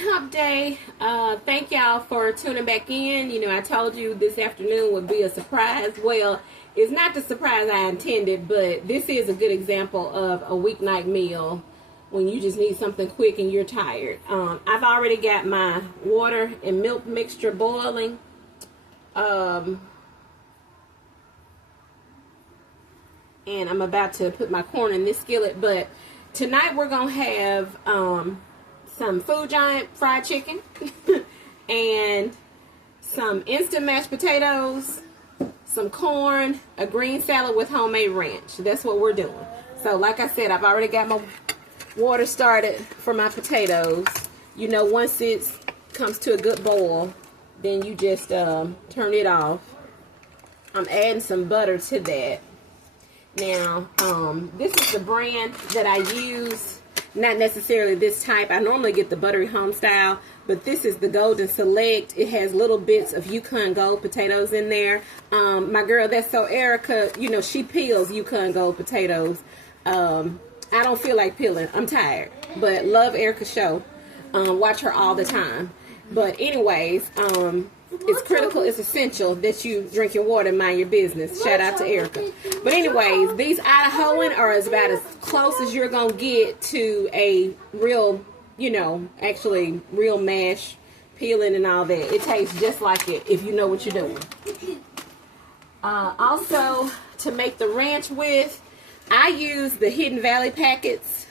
hump day. Thank y'all for tuning back in. You know, I told you this afternoon would be a surprise. Well, it's not the surprise I intended, but this is a good example of a weeknight meal when you just need something quick and you're tired. I've already got my water and milk mixture boiling. And I'm about to put my corn in this skillet, but tonight we're going to have some Food Giant fried chicken and some instant mashed potatoes, some corn, a green salad with homemade ranch. That's what we're doing. So like I said, I've already got my water started for my potatoes. You know, once it comes to a good boil, then you just turn it off. I'm adding some butter to that. Now, this is the brand that I use. Not necessarily this type. I normally get the buttery home style, but this is the Golden Select. It has little bits of Yukon Gold potatoes in there. My girl, that's so Erica, you know, she peels Yukon Gold potatoes. I don't feel like peeling. I'm tired, but love Erica's show. Watch her all the time. But anyways, it's critical, it's essential that you drink your water and mind your business. Shout out to Erica. But anyways, these Idahoan are about as close as you're going to get to a real, you know, actually real mash, peeling and all that. It tastes just like it if you know what you're doing. Also, to make the ranch with, I use the Hidden Valley packets.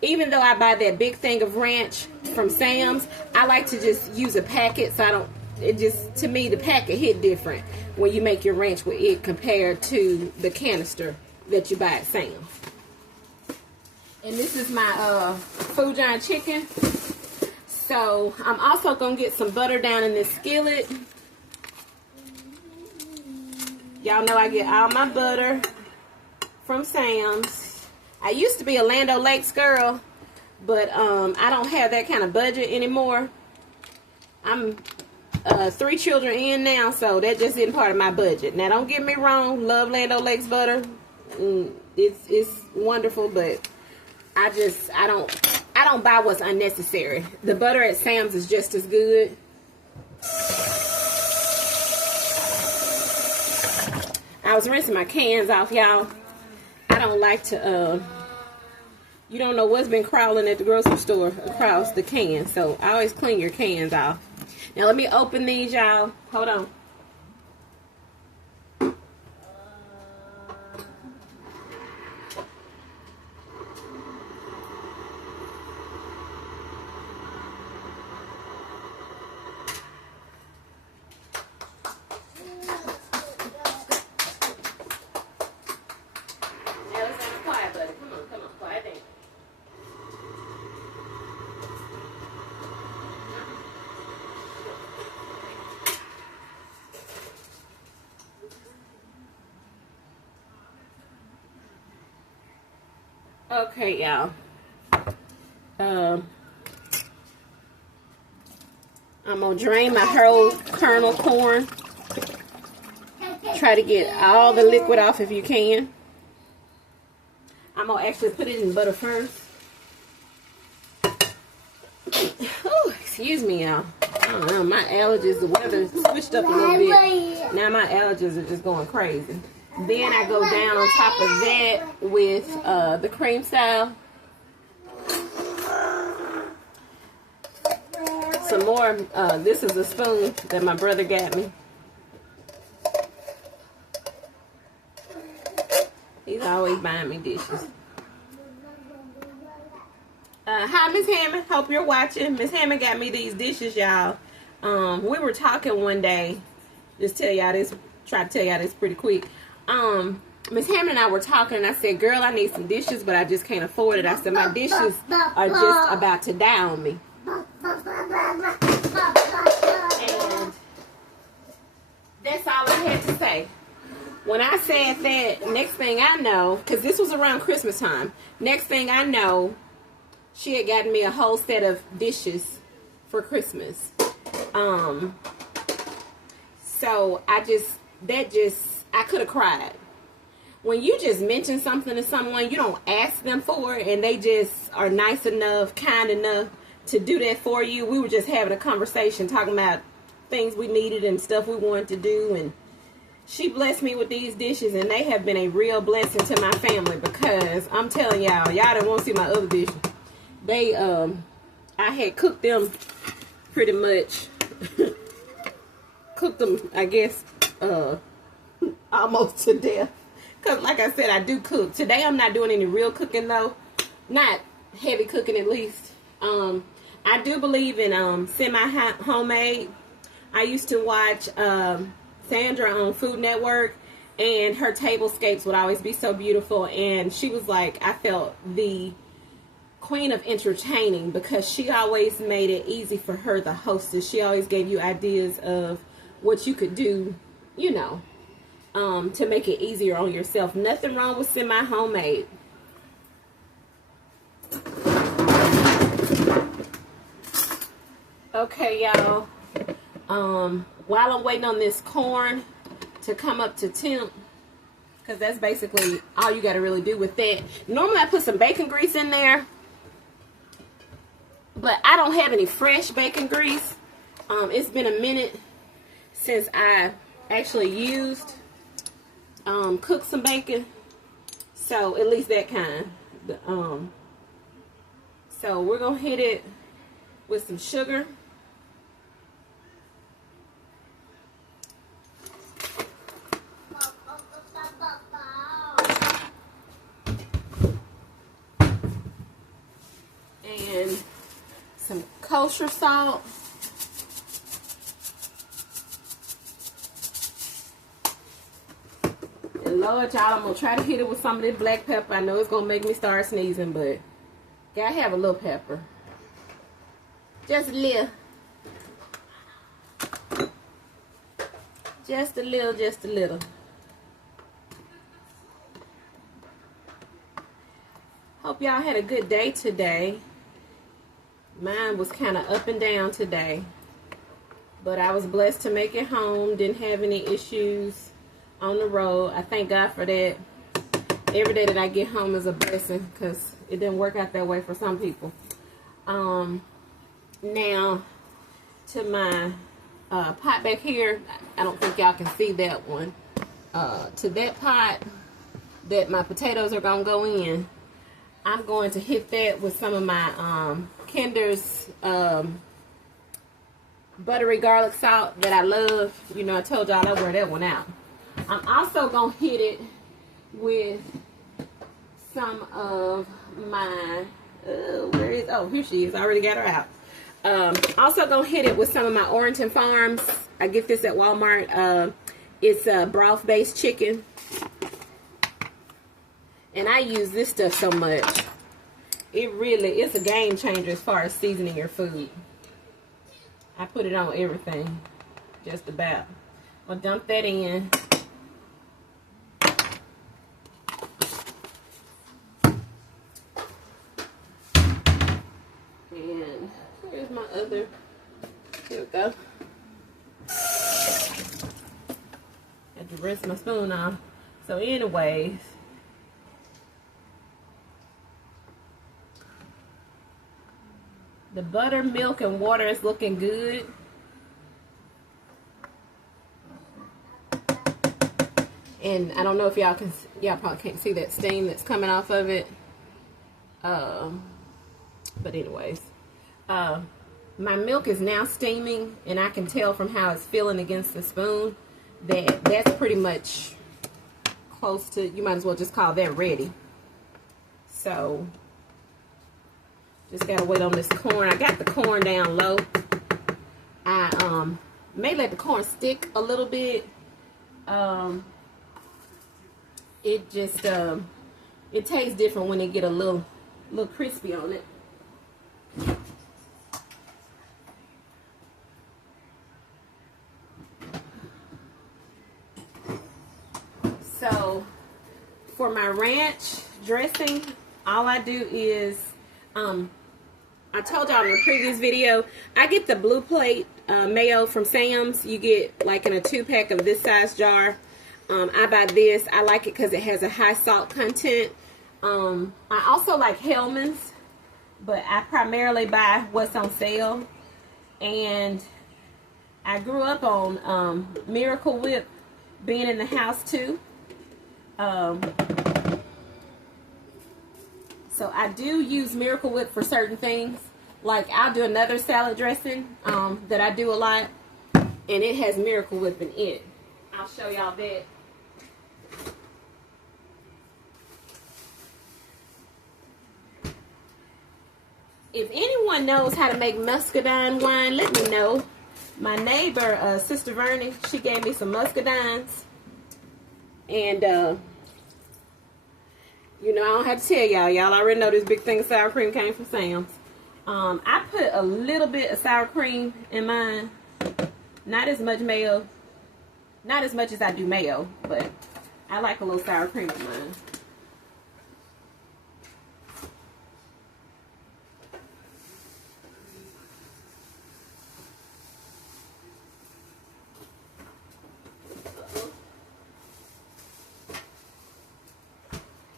Even though I buy that big thing of ranch from Sam's, I like to just use a packet so I don't, it just, to me, the packet hit different when you make your ranch with it compared to the canister that you buy at Sam's. And this is my Food Giant chicken. So I'm also going to get some butter down in this skillet. Y'all know I get all my butter from Sam's. I used to be a Land O'Lakes girl, but I don't have that kind of budget anymore. I'm 3 children in now, so that just isn't part of my budget. Now, don't get me wrong, love Land O'Lakes butter. It's wonderful, but I don't buy what's unnecessary. The butter at Sam's is just as good. I was rinsing my cans off, y'all. I don't like to, you don't know what's been crawling at the grocery store across the can, so I always clean your cans off. Now let me open these, y'all. Hold on. Okay, y'all. I'm gonna drain my whole kernel corn. Try to get all the liquid off if you can. I'm gonna actually put it in butter first. Ooh, excuse me, y'all. I don't know, my allergies, the weather switched up a little bit. Now my allergies are just going crazy. Then I go down on top of that with the cream style. Some more, this is a spoon that my brother got me. He's always buying me dishes. Hi, Miss Hammond. Hope you're watching. Miss Hammond got me these dishes, y'all. We were talking one day. Just tell y'all this. Try to tell y'all this pretty quick. Miss Hammond and I were talking, and I said, girl, I need some dishes, but I just can't afford it. I said, my dishes are just about to die on me. And that's all I had to say. When I said that, next thing I know, because this was around Christmas time, next thing I know, she had gotten me a whole set of dishes for Christmas. So I could have cried. When you just mention something to someone, you don't ask them for it, and they just are nice enough, kind enough to do that for you. We were just having a conversation talking about things we needed and stuff we wanted to do, and she blessed me with these dishes, and they have been a real blessing to my family, because I'm telling y'all don't want to see my other dishes. They I had cooked them pretty much cooked them, I guess, almost to death, because like I said, I do cook. Today I'm not doing any real cooking though, not heavy cooking at least. I do believe in semi-homemade. I used to watch Sandra on Food Network, and her tablescapes would always be so beautiful, and she was like, I felt the queen of entertaining, because she always made it easy for her, the hostess. She always gave you ideas of what you could do, you know, to make it easier on yourself. Nothing wrong with semi-homemade. Okay, y'all. While I'm waiting on this corn to come up to temp, because that's basically all you got to really do with that. Normally I put some bacon grease in there, but I don't have any fresh bacon grease. It's been a minute since I actually used cooked some bacon, so at least that kind. So we're gonna hit it with some sugar. And some kosher salt. And Lord, y'all, I'm going to try to hit it with some of this black pepper. I know it's going to make me start sneezing, but gotta have a little pepper. Just a little. Just a little, just a little. Hope y'all had a good day today. Mine was kind of up and down today, but I was blessed to make it home. Didn't have any issues on the road. I thank God for that. Every day that I get home is a blessing, because it didn't work out that way for some people. Now to my pot back here. I don't think y'all can see that one. To that pot that my potatoes are gonna go in, I'm going to hit that with some of my Kinder's buttery garlic salt that I love. You know, I told y'all I wear that one out. I'm also going to hit it with some of my, where is, oh, here she is. I already got her out. Also going to hit it with some of my Orrington Farms. I get this at Walmart. It's a broth-based chicken. And I use this stuff so much. It's a game changer as far as seasoning your food. I put it on everything, just about. I'll dump that in. And here's my other, here we go. Had to rinse my spoon off. So anyways, the butter, milk, and water is looking good. And I don't know if y'all probably can't see that steam that's coming off of it. But anyways, my milk is now steaming, and I can tell from how it's feeling against the spoon that that's pretty much close to, you might as well just call that ready. So just gotta wait on this corn. I got the corn down low. I may let the corn stick a little bit. It just it tastes different when it get a little crispy on it. So for my ranch dressing, all I do is I told y'all in a previous video, I get the blue plate mayo from Sam's. You get like in a 2-pack of this size jar. I buy this. I like it because it has a high salt content. I also like Hellman's. but I primarily buy what's on sale. And I grew up on Miracle Whip being in the house too. So I do use Miracle Whip for certain things. Like I'll do another salad dressing that I do a lot, and it has Miracle Whip in it. I'll show y'all that. If anyone knows how to make muscadine wine, let me know. My neighbor, Sister Vernie, she gave me some muscadines. And, you know, I don't have to tell y'all. Y'all already know this big thing of sour cream came from Sam's. I put a little bit of sour cream in mine. Not as much mayo. Not as much as I do mayo, but I like a little sour cream in mine.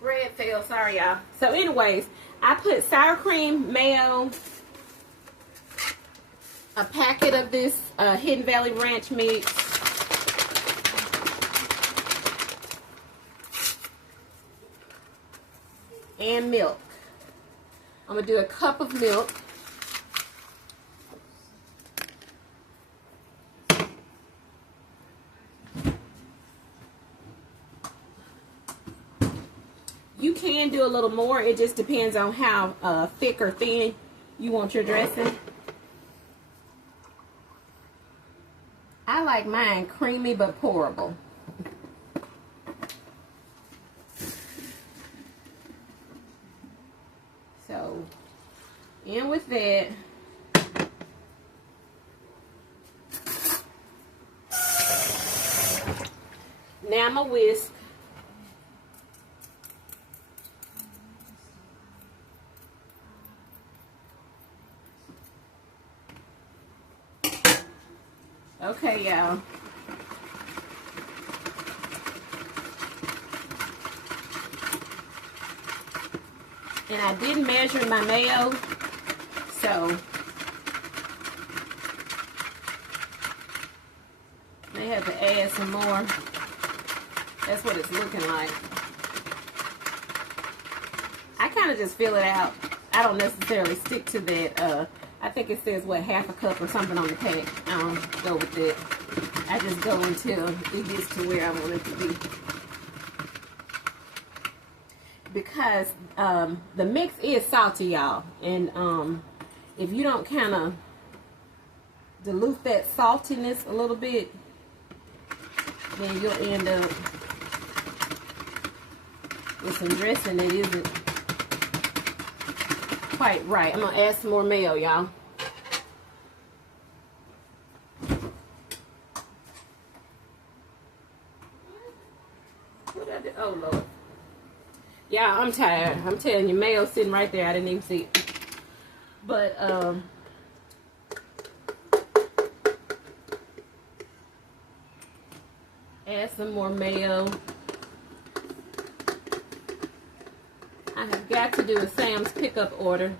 Red fell, sorry y'all. So anyways, I put sour cream, mayo, a packet of this Hidden Valley Ranch mix, and milk. I'm gonna do a cup of milk. You can do a little more. It just depends on how thick or thin you want your dressing. I like mine creamy but pourable. So, in with that. Now I'm gonna whisk. Okay, y'all. And I didn't measure my mayo, so may have to add some more. That's what it's looking like. I kind of just fill it out. I don't necessarily stick to that. I think it says, what, half a cup or something on the pack. I don't go with that. I just go until it gets to where I want it to be. Because the mix is salty, y'all. And if you don't kind of dilute that saltiness a little bit, then you'll end up with some dressing that isn't quite right. I'm gonna add some more mayo, y'all. What I did? Oh Lord, yeah, I'm tired. I'm telling you, mayo sitting right there. I didn't even see it. But add some more mayo. I have got to do a Sam's pickup order.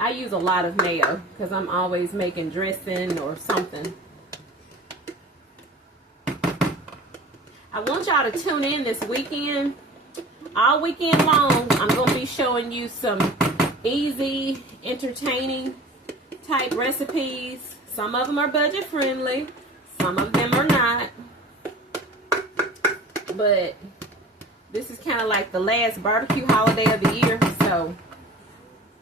I use a lot of mayo because I'm always making dressing or something. I want y'all to tune in this weekend. All weekend long, I'm going to be showing you some easy, entertaining type recipes. Some of them are budget friendly. Some of them are not. But this is kind of like the last barbecue holiday of the year, so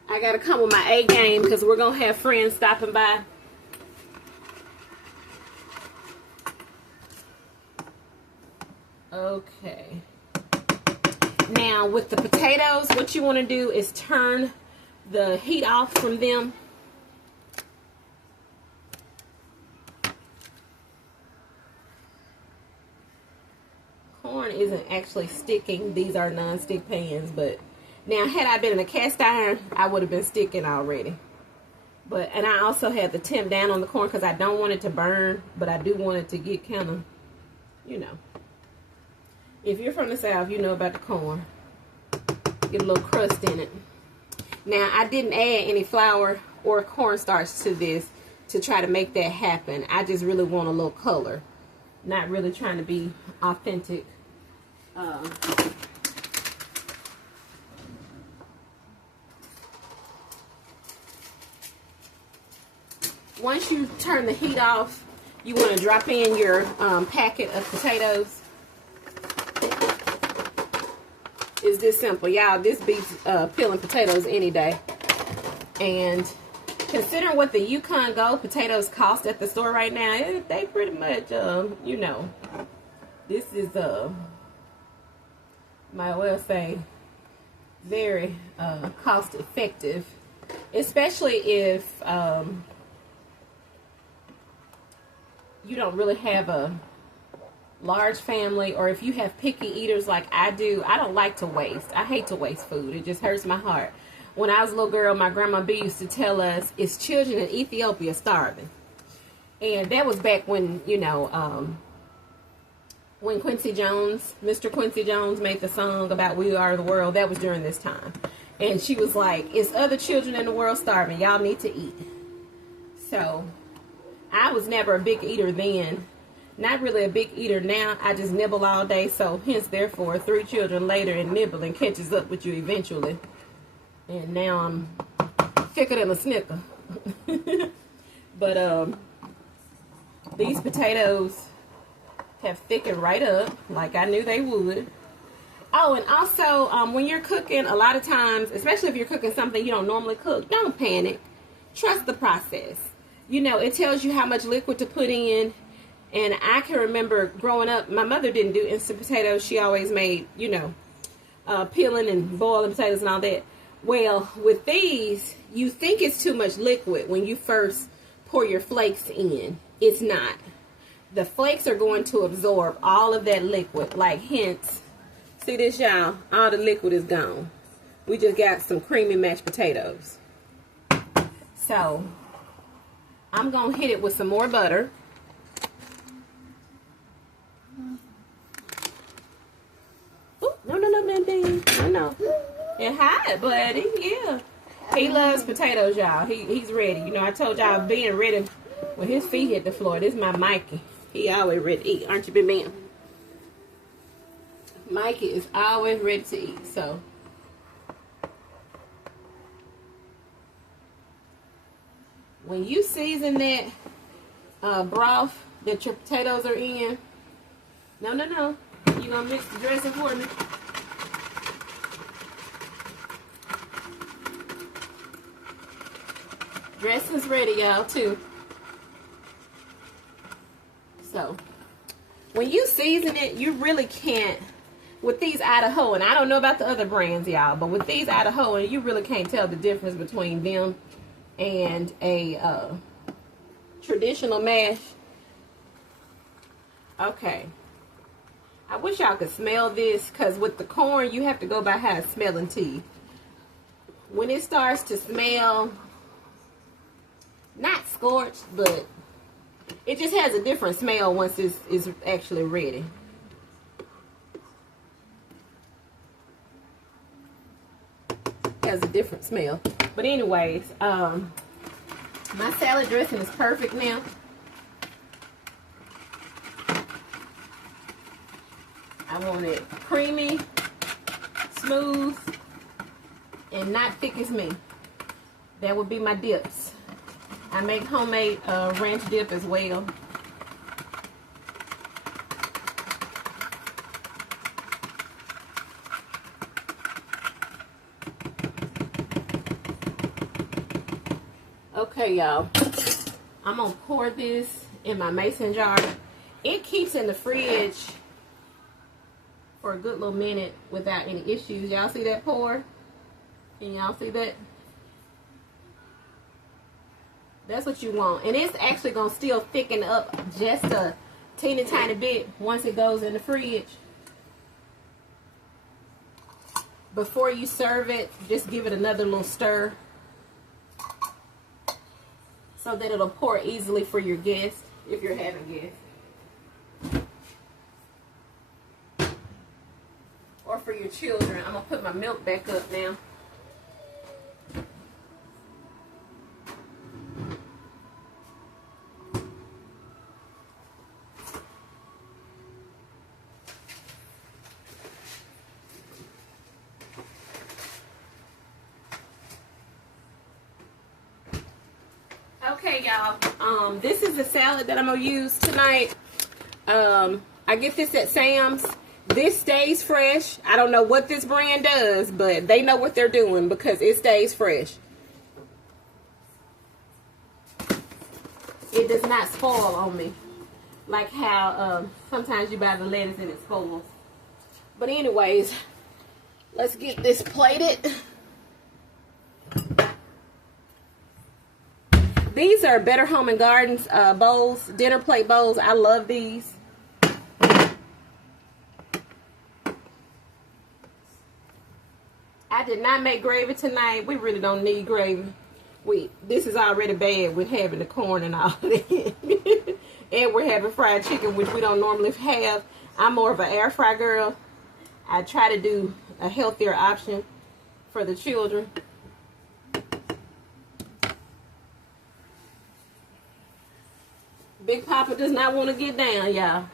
I gotta come with my A game because we're gonna have friends stopping by. Okay. Now with the potatoes, what you want to do is turn the heat off from them. Corn isn't actually sticking. These are non-stick pans, but now had I been in a cast iron, I would have been sticking already. But, and I also had the temp down on the corn because I don't want it to burn, but I do want it to get kind of, you know. If you're from the South, you know about the corn. Get a little crust in it. Now, I didn't add any flour or cornstarch to this to try to make that happen. I just really want a little color. Not really trying to be authentic. Once you turn the heat off, you want to drop in your packet of potatoes. It's this simple, y'all. This beats peeling potatoes any day. And considering what the Yukon Gold potatoes cost at the store right now, they pretty much, you know, this is, might well say, very cost effective. Especially if you don't really have a large family, or if you have picky eaters like I do. I don't like to waste. I hate to waste food. It just hurts my heart. When I was a little girl, my grandma B used to tell us, it's children in Ethiopia starving. And that was back when, you know, when Quincy Jones, Mr. Quincy Jones made the song about We Are the World. That was during this time. And she was like, it's other children in the world starving. Y'all need to eat. So I was never a big eater then. Not really a big eater now. I just nibble all day. So hence, therefore, 3 children later, and nibbling catches up with you eventually. And now I'm thicker than a Snicker. But these potatoes have thickened right up like I knew they would. Oh, and also when you're cooking, a lot of times, especially if you're cooking something you don't normally cook, don't panic. Trust the process. You know, it tells you how much liquid to put in. And I can remember growing up, my mother didn't do instant potatoes. She always made, you know, peeling and boiling potatoes and all that. Well, with these, you think it's too much liquid when you first pour your flakes in. It's not. The flakes are going to absorb all of that liquid. Like, hence, see this, y'all? All the liquid is gone. We just got some creamy mashed potatoes. So I'm going to hit it with some more butter. Ooh, no. It's hot, buddy. Yeah. He loves potatoes, y'all. He's ready. You know, I told y'all being ready when his feet hit the floor. This is my Mikey. He always ready to eat. Aren't you, big man? Mikey is always ready to eat. So when you season that broth that your potatoes are in, no. You gonna mix the dressing for me? Dressing's ready, y'all, too. So when you season it, you really can't, with these Idaho, and I don't know about the other brands, y'all, but with these Idaho, you really can't tell the difference between them and a traditional mash. Okay. I wish y'all could smell this, because with the corn, you have to go by how it's smelling to you. When it starts to smell, not scorched, but it just has a different smell once it's actually ready. It has a different smell. But anyways, my salad dressing is perfect now. I want it creamy, smooth, and not thick as me. That would be my dips. I make homemade ranch dip as well. Okay, y'all. I'm gonna pour this in my mason jar. It keeps in the fridge for a good little minute without any issues. Y'all see that pour? Can y'all see that? That's what you want. And it's actually going to still thicken up just a teeny tiny bit once it goes in the fridge. Before you serve it, just give it another little stir so that it'll pour easily for your guests, if you're having guests. Or for your children. I'm going to put my milk back up now. Okay, y'all. This is the salad that I'm gonna use tonight. I get this at Sam's. This stays fresh. I don't know what this brand does, but they know what they're doing because it stays fresh. It does not spoil on me like how sometimes you buy the lettuce and it spoils. But anyways, let's get this plated. These are Better Home and Gardens bowls, dinner plate bowls. I love these. I did not make gravy tonight. We really don't need gravy. This is already bad with having the corn and all that. And we're having fried chicken, which we don't normally have. I'm more of an air fry girl. I try to do a healthier option for the children. Big Papa does not want to get down, y'all.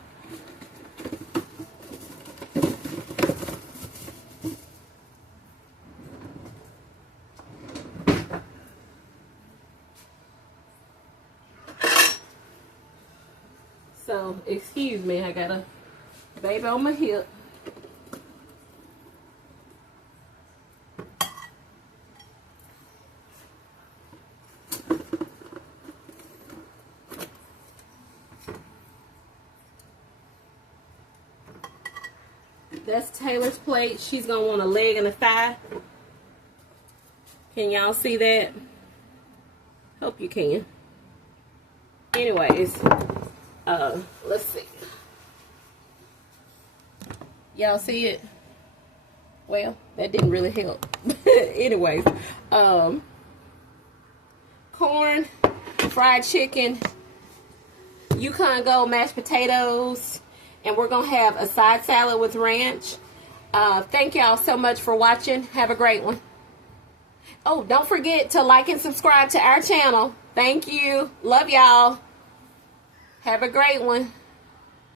So, excuse me, I got a baby on my hip. That's Taylor's plate. She's going to want a leg and a thigh. Can y'all see that? Hope you can. Anyways, let's see. Y'all see it? Well, that didn't really help. Anyways, corn, fried chicken, Yukon Gold mashed potatoes, and we're going to have a side salad with ranch. Thank y'all so much for watching. Have a great one. Oh, don't forget to like and subscribe to our channel. Thank you. Love y'all. Have a great one.